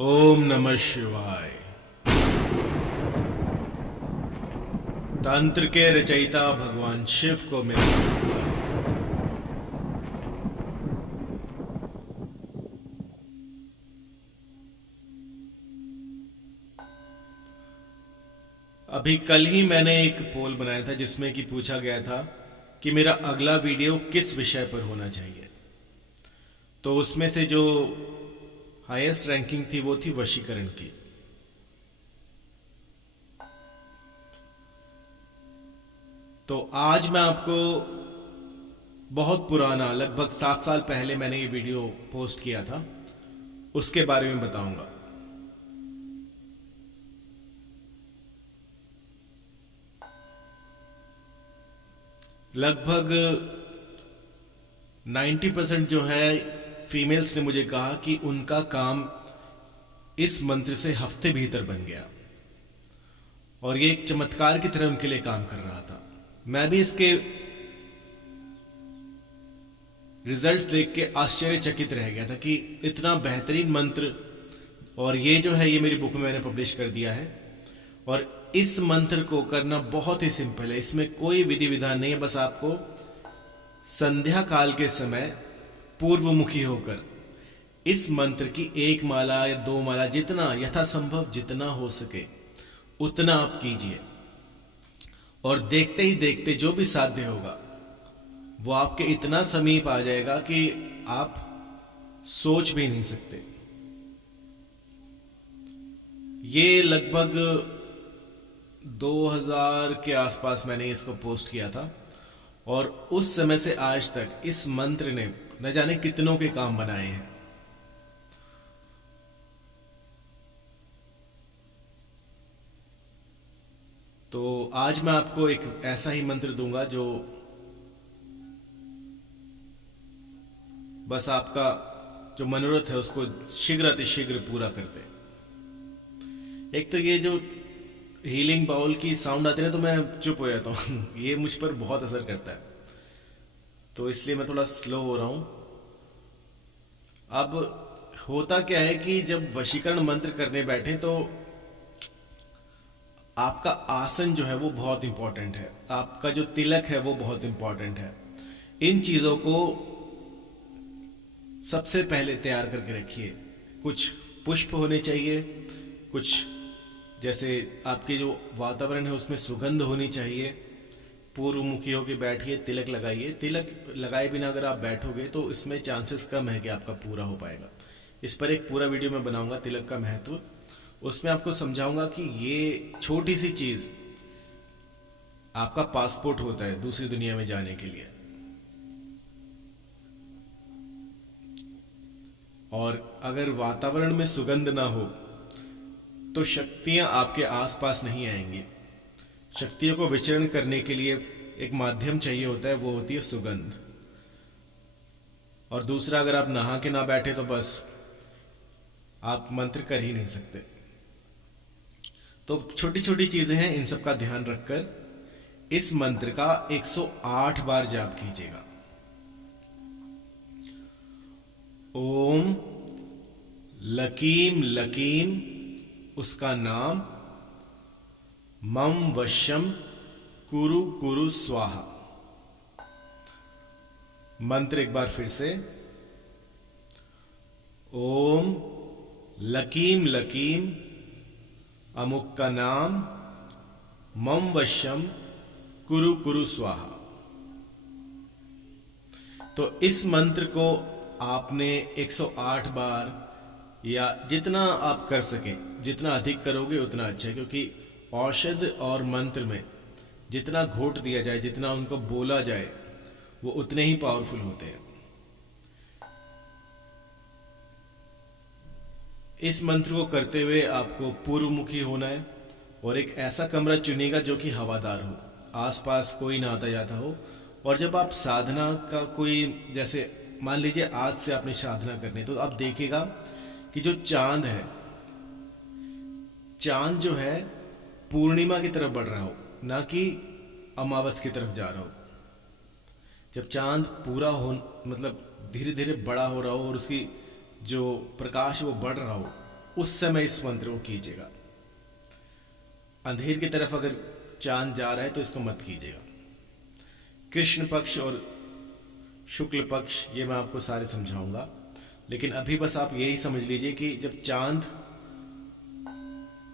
ओम नमः शिवाय। तंत्र के रचयिता भगवान शिव को मेरा नमस्कार। अभी कल ही मैंने एक पोल बनाया था जिसमें कि पूछा गया था कि मेरा अगला वीडियो किस विषय पर होना चाहिए। तो उसमें से जो हाईएस्ट रैंकिंग थी वो थी वशीकरण की। तो आज मैं आपको बहुत पुराना, लगभग 7 साल पहले मैंने ये वीडियो पोस्ट किया था, उसके बारे में बताऊंगा। लगभग 90% जो है फीमेल्स ने मुझे कहा कि उनका काम इस मंत्र से हफ्ते भीतर बन गया और ये एक चमत्कार की तरह उनके लिए काम कर रहा था। मैं भी इसके रिजल्ट देख के आश्चर्यचकित रह गया था कि इतना बेहतरीन मंत्र, और ये जो है ये मेरी बुक में मैंने पब्लिश कर दिया है। और इस मंत्र को करना बहुत ही सिंपल है, इसमें कोई विधि विधान नहीं है। बस आपको संध्या काल के समय पूर्वमुखी होकर इस मंत्र की 1 माला या 2 माला, जितना यथासंभव जितना हो सके उतना आप कीजिए, और देखते ही देखते जो भी साध्य होगा वो आपके इतना समीप आ जाएगा कि आप सोच भी नहीं सकते। ये लगभग 2000 के आसपास मैंने इसको पोस्ट किया था, और उस समय से आज तक इस मंत्र ने न जाने कितनों के काम बनाए हैं। तो आज मैं आपको एक ऐसा ही मंत्र दूंगा जो बस आपका जो मनोरथ है उसको शीघ्र अतिशीघ्र पूरा कर दे। एक तो ये जो हीलिंग बाउल की साउंड आती है ना, तो मैं चुप हो जाता हूँ ये मुझ पर बहुत असर करता है, तो इसलिए मैं थोड़ा स्लो हो रहा हूं। अब होता क्या है कि जब वशीकरण मंत्र करने बैठे तो आपका आसन जो है वो बहुत इंपॉर्टेंट है, आपका जो तिलक है वो बहुत इंपॉर्टेंट है। इन चीजों को सबसे पहले तैयार करके रखिए। कुछ पुष्प होने चाहिए, कुछ जैसे आपके जो वातावरण है उसमें सुगंध होनी चाहिए। पूर्व मुखी होकर बैठिए, तिलक लगाइए। तिलक लगाए बिना अगर आप बैठोगे तो इसमें चांसेस कम है कि आपका पूरा हो पाएगा। इस पर एक पूरा वीडियो मैं बनाऊंगा, तिलक का महत्व। उसमें आपको समझाऊंगा कि ये छोटी सी चीज आपका पासपोर्ट होता है दूसरी दुनिया में जाने के लिए। और अगर वातावरण में सुगंध ना हो तो शक्तियां आपके आसपास नहीं आएंगी। शक्तियों को विचरण करने के लिए एक माध्यम चाहिए होता है, वो होती है सुगंध। और दूसरा, अगर आप नहा के ना बैठे तो बस आप मंत्र कर ही नहीं सकते। तो छोटी छोटी चीजें हैं, इन सब का ध्यान रखकर इस मंत्र का 108 बार जाप कीजिएगा। ओम लकीम लकीम, उसका नाम, मम वश्यम कुरु कुरु स्वाहा। मंत्र एक बार फिर से, ओम लकीम लकीम, अमुक का नाम, मम वश्यम कुरु कुरु स्वाहा। तो इस मंत्र को आपने 108 बार, या जितना आप कर सकें, जितना अधिक करोगे उतना अच्छा है, क्योंकि औषध और मंत्र में जितना घोट दिया जाए, जितना उनको बोला जाए, वो उतने ही पावरफुल होते हैं। इस मंत्र को करते हुए आपको पूर्वमुखी होना है, और एक ऐसा कमरा चुनिएगा जो कि हवादार हो, आसपास कोई ना आता जाता हो। और जब आप साधना का कोई, जैसे मान लीजिए आज से आपने साधना करनी, तो आप देखिएगा कि जो चांद है, चांद जो है पूर्णिमा की तरफ बढ़ रहा हो, ना कि अमावस की तरफ जा रहा हो। जब चांद पूरा हो, मतलब धीरे धीरे बड़ा हो रहा हो और उसकी जो प्रकाश है वो बढ़ रहा हो, उस समय इस मंत्र को कीजिएगा। अंधेर की तरफ अगर चांद जा रहा है तो इसको मत कीजिएगा। कृष्ण पक्ष और शुक्ल पक्ष ये मैं आपको सारे समझाऊंगा, लेकिन अभी बस आप यही समझ लीजिए कि जब चांद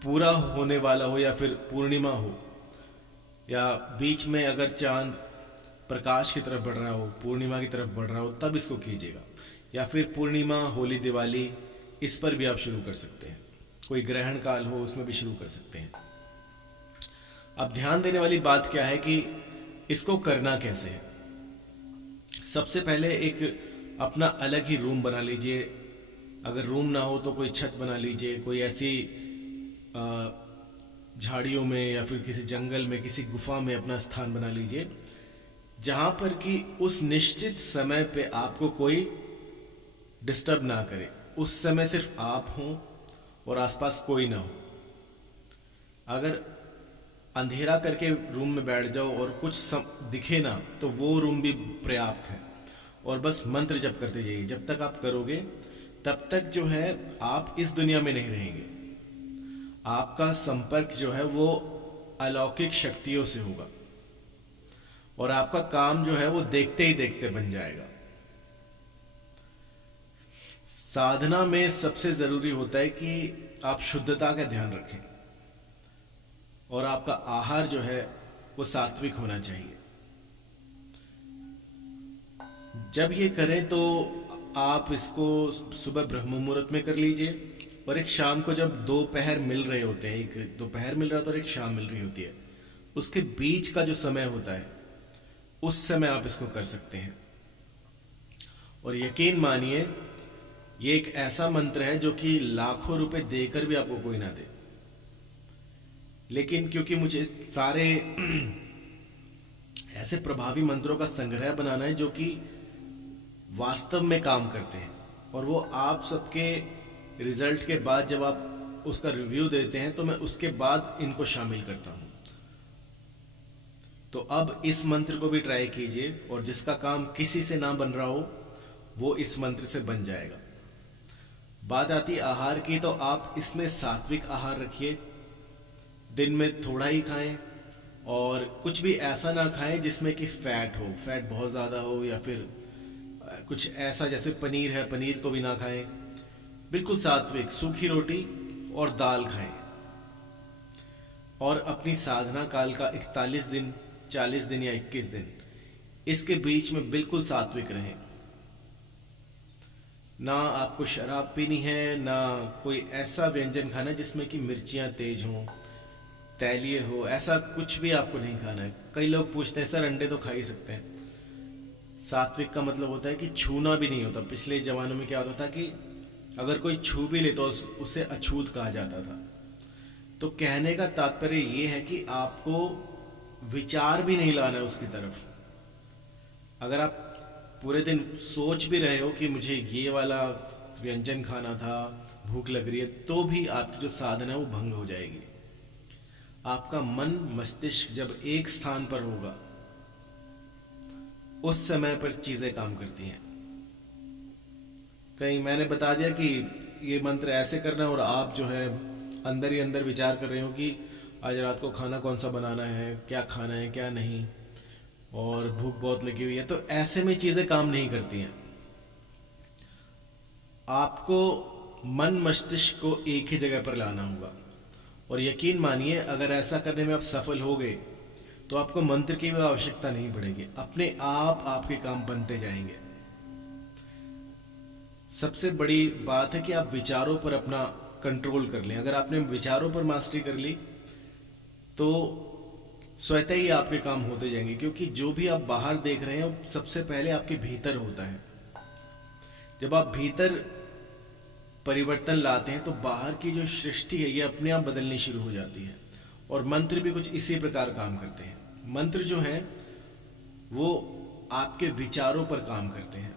पूरा होने वाला हो या फिर पूर्णिमा हो, या बीच में अगर चांद प्रकाश की तरफ बढ़ रहा हो, पूर्णिमा की तरफ बढ़ रहा हो, तब इसको कीजिएगा। या फिर पूर्णिमा, होली, दिवाली, इस पर भी आप शुरू कर सकते हैं। कोई ग्रहण काल हो उसमें भी शुरू कर सकते हैं। अब ध्यान देने वाली बात क्या है कि इसको करना कैसे है। सबसे पहले एक अपना अलग ही रूम बना लीजिए। अगर रूम ना हो तो कोई छत बना लीजिए, कोई ऐसी झाड़ियों में या फिर किसी जंगल में, किसी गुफा में अपना स्थान बना लीजिए, जहां पर कि उस निश्चित समय पे आपको कोई डिस्टर्ब ना करे। उस समय सिर्फ आप हों और आसपास कोई ना हो। अगर अंधेरा करके रूम में बैठ जाओ और कुछ दिखे ना, तो वो रूम भी पर्याप्त है। और बस मंत्र जप करते जाइए। जब तक आप करोगे तब तक जो है आप इस दुनिया में नहीं रहेंगे। आपका संपर्क जो है वो अलौकिक शक्तियों से होगा और आपका काम जो है वो देखते ही देखते बन जाएगा। साधना में सबसे जरूरी होता है कि आप शुद्धता का ध्यान रखें और आपका आहार जो है वो सात्विक होना चाहिए। जब ये करें तो आप इसको सुबह ब्रह्म मुहूर्त में कर लीजिए, और एक शाम को जब दो पहर मिल रहे होते हैं, एक दोपहर मिल रहा होता है और एक शाम मिल रही होती है, उसके बीच का जो समय होता है उस समय आप इसको कर सकते हैं। और यकीन मानिए ये एक ऐसा मंत्र है जो कि लाखों रुपए देकर भी आपको कोई ना दे, लेकिन क्योंकि मुझे सारे ऐसे प्रभावी मंत्रों का संग्रह बनाना है जो कि वास्तव में काम करते हैं, और वो आप सबके रिजल्ट के बाद जब आप उसका रिव्यू देते हैं तो मैं उसके बाद इनको शामिल करता हूं। तो अब इस मंत्र को भी ट्राई कीजिए, और जिसका काम किसी से ना बन रहा हो वो इस मंत्र से बन जाएगा। बात आती आहार की, तो आप इसमें सात्विक आहार रखिए। दिन में थोड़ा ही खाएं और कुछ भी ऐसा ना खाएं जिसमें कि फैट हो, फैट बहुत ज्यादा हो, या फिर कुछ ऐसा जैसे पनीर है, पनीर को भी ना खाएं। बिल्कुल सात्विक, सूखी रोटी और दाल खाएं। और अपनी साधना काल का 41 दिन, 40 दिन या 21 दिन, इसके बीच में बिल्कुल सात्विक रहें। ना आपको शराब पीनी है, ना कोई ऐसा व्यंजन खाना है जिसमें कि मिर्चियां तेज हों, तैलीय हो, ऐसा कुछ भी आपको नहीं खाना है। कई लोग पूछते हैं सर अंडे तो खा ही सकते हैं। सात्विक का मतलब होता है कि छूना भी नहीं होता। पिछले जमानों में क्या होता था कि अगर कोई छू भी ले तो उसे अछूत कहा जाता था। तो कहने का तात्पर्य यह है कि आपको विचार भी नहीं लाना है उसकी तरफ। अगर आप पूरे दिन सोच भी रहे हो कि मुझे ये वाला व्यंजन खाना था, भूख लग रही है, तो भी आपकी जो साधना है वो भंग हो जाएगी। आपका मन, मस्तिष्क जब एक स्थान पर होगा उस समय पर चीजें काम करती हैं। कहीं मैंने बता दिया कि ये मंत्र ऐसे करना, और आप जो है अंदर ही अंदर विचार कर रहे हो कि आज रात को खाना कौन सा बनाना है, क्या खाना है क्या नहीं, और भूख बहुत लगी हुई है, तो ऐसे में चीजें काम नहीं करती हैं। आपको मन मस्तिष्क को एक ही जगह पर लाना होगा, और यकीन मानिए अगर ऐसा करने में आप सफल हो गए तो आपको मंत्र की भी आवश्यकता नहीं पड़ेगी। अपने आप आपके काम बनते जाएंगे। सबसे बड़ी बात है कि आप विचारों पर अपना कंट्रोल कर लें। अगर आपने विचारों पर मास्टरी कर ली तो स्वतः ही आपके काम होते जाएंगे, क्योंकि जो भी आप बाहर देख रहे हैं सबसे पहले आपके भीतर होता है। जब आप भीतर परिवर्तन लाते हैं तो बाहर की जो सृष्टि है ये अपने आप बदलनी शुरू हो जाती है। और मंत्र भी कुछ इसी प्रकार काम करते हैं। मंत्र जो है वो आपके विचारों पर काम करते हैं।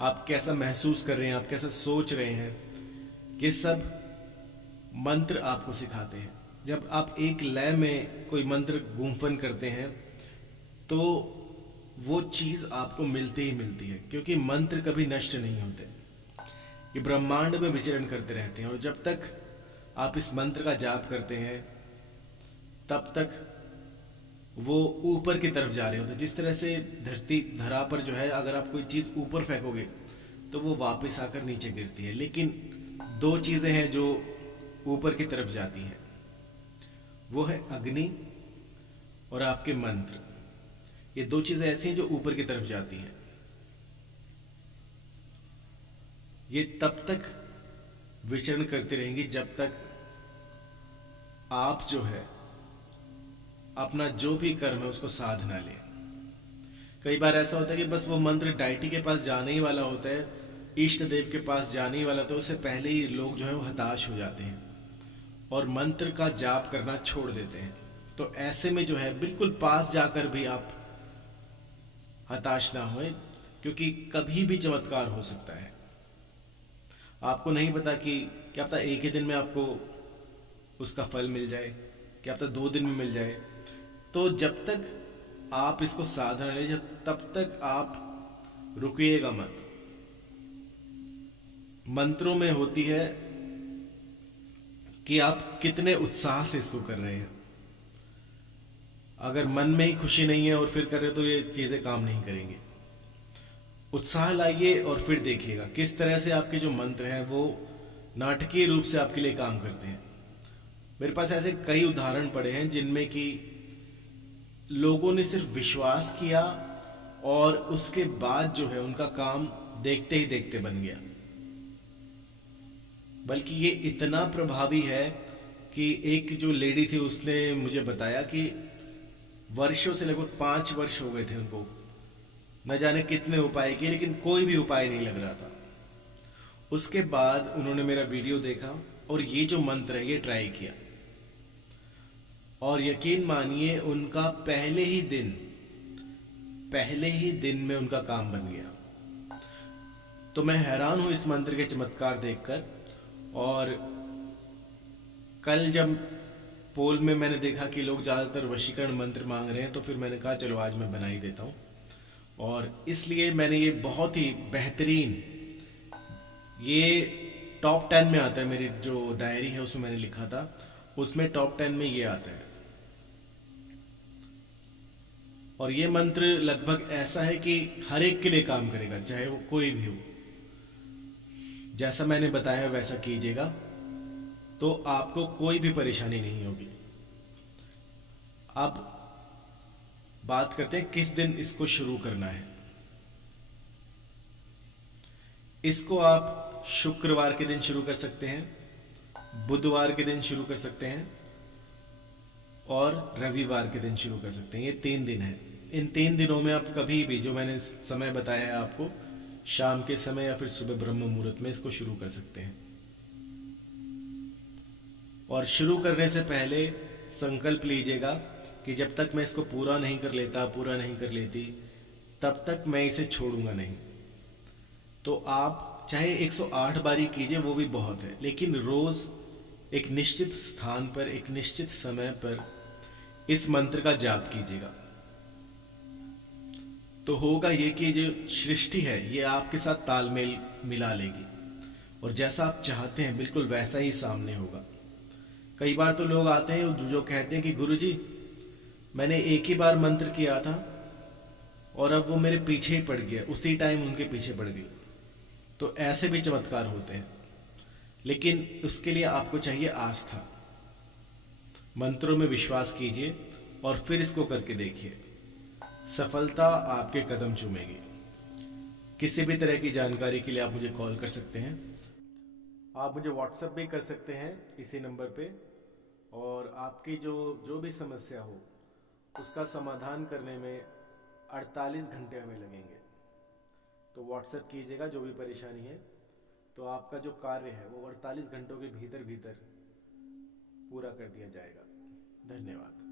आप कैसा महसूस कर रहे हैं, आप कैसा सोच रहे हैं, ये सब मंत्र आपको सिखाते हैं। जब आप एक लय में कोई मंत्र गुंफन करते हैं तो वो चीज आपको मिलती ही मिलती है, क्योंकि मंत्र कभी नष्ट नहीं होते। ये ब्रह्मांड में विचरण करते रहते हैं। और जब तक आप इस मंत्र का जाप करते हैं तब तक वो ऊपर की तरफ जा रहे होते हैं। जिस तरह से धरा पर जो है, अगर आप कोई चीज़ ऊपर फेंकोगे तो वो वापस आकर नीचे गिरती है। लेकिन दो चीज़ें हैं जो ऊपर की तरफ जाती हैं, वो है अग्नि और आपके मंत्र। ये दो चीज़ें ऐसी हैं जो ऊपर की तरफ जाती हैं। ये तब तक विचरण करती रहेंगी जब तक आप जो है अपना जो भी कर्म है उसको साध ना लें। कई बार ऐसा होता है कि बस वो मंत्र डायटी के पास जाने ही वाला होता है, इष्ट देव के पास जाने ही वाला, तो उससे पहले ही लोग जो है वो हताश हो जाते हैं और मंत्र का जाप करना छोड़ देते हैं। तो ऐसे में जो है बिल्कुल पास जाकर भी आप हताश ना होए, क्योंकि कभी भी चमत्कार हो सकता है। आपको नहीं पता कि क्या पता एक ही दिन में आपको उसका फल मिल जाए, क्या पता 2 दिन में मिल जाए। तो जब तक आप इसको साधना ले, तब तक आप रुकिएगा मत। मंत्रों में होती है कि आप कितने उत्साह से इसको कर रहे हैं। अगर मन में ही खुशी नहीं है और फिर कर रहे तो ये चीजें काम नहीं करेंगी। उत्साह लाइए और फिर देखिएगा किस तरह से आपके जो मंत्र हैं वो नाटकीय रूप से आपके लिए काम करते हैं। मेरे पास ऐसे कई उदाहरण पड़े हैं जिनमें कि लोगों ने सिर्फ विश्वास किया और उसके बाद जो है उनका काम देखते ही देखते बन गया। बल्कि ये इतना प्रभावी है कि एक जो लेडी थी उसने मुझे बताया कि वर्षों से, लगभग 5 वर्ष हो गए थे उनको, न जाने कितने उपाय किए लेकिन कोई भी उपाय नहीं लग रहा था। उसके बाद उन्होंने मेरा वीडियो देखा और ये जो मंत्र है ये ट्राई किया, और यकीन मानिए उनका पहले ही दिन में उनका काम बन गया। तो मैं हैरान हूं इस मंत्र के चमत्कार देखकर। और कल जब पोल में मैंने देखा कि लोग ज़्यादातर वशीकरण मंत्र मांग रहे हैं, तो फिर मैंने कहा चलो आज मैं बना ही देता हूँ। और इसलिए मैंने ये बहुत ही बेहतरीन, ये टॉप 10 में आता है, मेरी जो डायरी है उसमें मैंने लिखा था, उसमें टॉप 10 में ये आता है। और ये मंत्र लगभग ऐसा है कि हर एक के लिए काम करेगा, चाहे वो कोई भी हो। जैसा मैंने बताया वैसा कीजिएगा तो आपको कोई भी परेशानी नहीं होगी। अब बात करते हैं किस दिन इसको शुरू करना है। इसको आप शुक्रवार के दिन शुरू कर सकते हैं, बुधवार के दिन शुरू कर सकते हैं और रविवार के दिन शुरू कर सकते हैं। ये 3 दिन है। इन 3 दिनों में आप कभी भी, जो मैंने समय बताया है आपको, शाम के समय या फिर सुबह ब्रह्म मुहूर्त में इसको शुरू कर सकते हैं। और शुरू करने से पहले संकल्प लीजिएगा कि जब तक मैं इसको पूरा नहीं कर लेती, तब तक मैं इसे छोड़ूंगा नहीं। तो आप चाहे 108 बारी कीजिए, वो भी बहुत है, लेकिन रोज एक निश्चित स्थान पर, एक निश्चित समय पर इस मंत्र का जाप कीजिएगा। तो होगा ये कि जो सृष्टि है ये आपके साथ तालमेल मिला लेगी और जैसा आप चाहते हैं बिल्कुल वैसा ही सामने होगा। कई बार तो लोग आते हैं जो कहते हैं कि गुरुजी मैंने एक ही बार मंत्र किया था और अब वो मेरे पीछे ही पड़ गया, उसी टाइम उनके पीछे पड़ गई। तो ऐसे भी चमत्कार होते हैं, लेकिन उसके लिए आपको चाहिए आस्था। मंत्रों में विश्वास कीजिए और फिर इसको करके देखिए, सफलता आपके कदम चूमेगी। किसी भी तरह की जानकारी के लिए आप मुझे कॉल कर सकते हैं, आप मुझे व्हाट्सएप भी कर सकते हैं इसी नंबर पे। और आपकी जो भी समस्या हो उसका समाधान करने में 48 घंटे हमें लगेंगे। तो व्हाट्सएप कीजिएगा जो भी परेशानी है, तो आपका जो कार्य है वो 48 घंटों के भीतर भीतर पूरा कर दिया जाएगा। धन्यवाद।